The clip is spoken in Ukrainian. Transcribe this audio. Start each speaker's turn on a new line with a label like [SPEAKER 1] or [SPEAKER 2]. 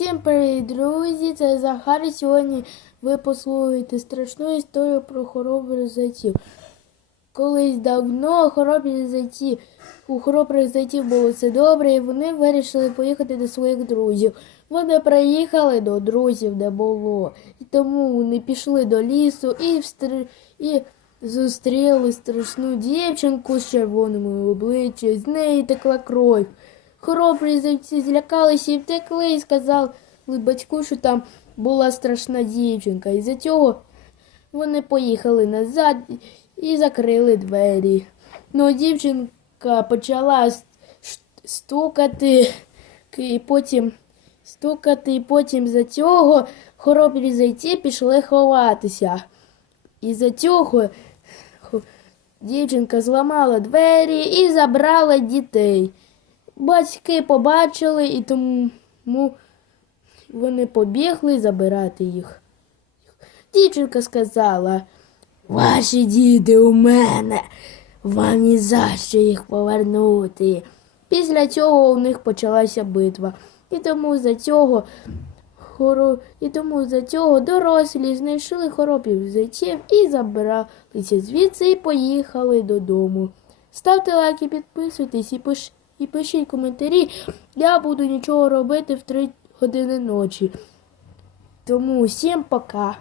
[SPEAKER 1] Всім привіт, друзі! Це Захар. І Сьогодні ви послухаєте страшну історію про хоробрих зайців. Колись давно хоробрі зайці, у хоробрих зайців було все добре, і вони вирішили поїхати до своїх друзів. Вони приїхали до друзів, де було. І тому вони пішли до лісу і, встр... і зустріли страшну дівчинку з червоними обличчям. З неї текла кров. Хоробрі зайці злякалися і втекли, і сказали батьку, що там була страшна дівчинка. І за цього вони поїхали назад і закрили двері. Ну, дівчинка почала стукати, і потім стукати, і потім за цього хоробрі зайці пішли ховатися. І за цього дівчинка зламала двері і забрала дітей. Батьки побачили і тому вони побігли забирати їх. Дівчинка сказала, ваші діти у мене, вам ні за що їх повернути. Після цього у них почалася битва. І тому за цього і тому за цього дорослі знайшли хоробів зайців і забралися звідси і поїхали додому. Ставте лайки, підписуйтесь і, пиш... і пишіть коментарі. Я буду нічого робити в 3 години ночі. Тому всім пока.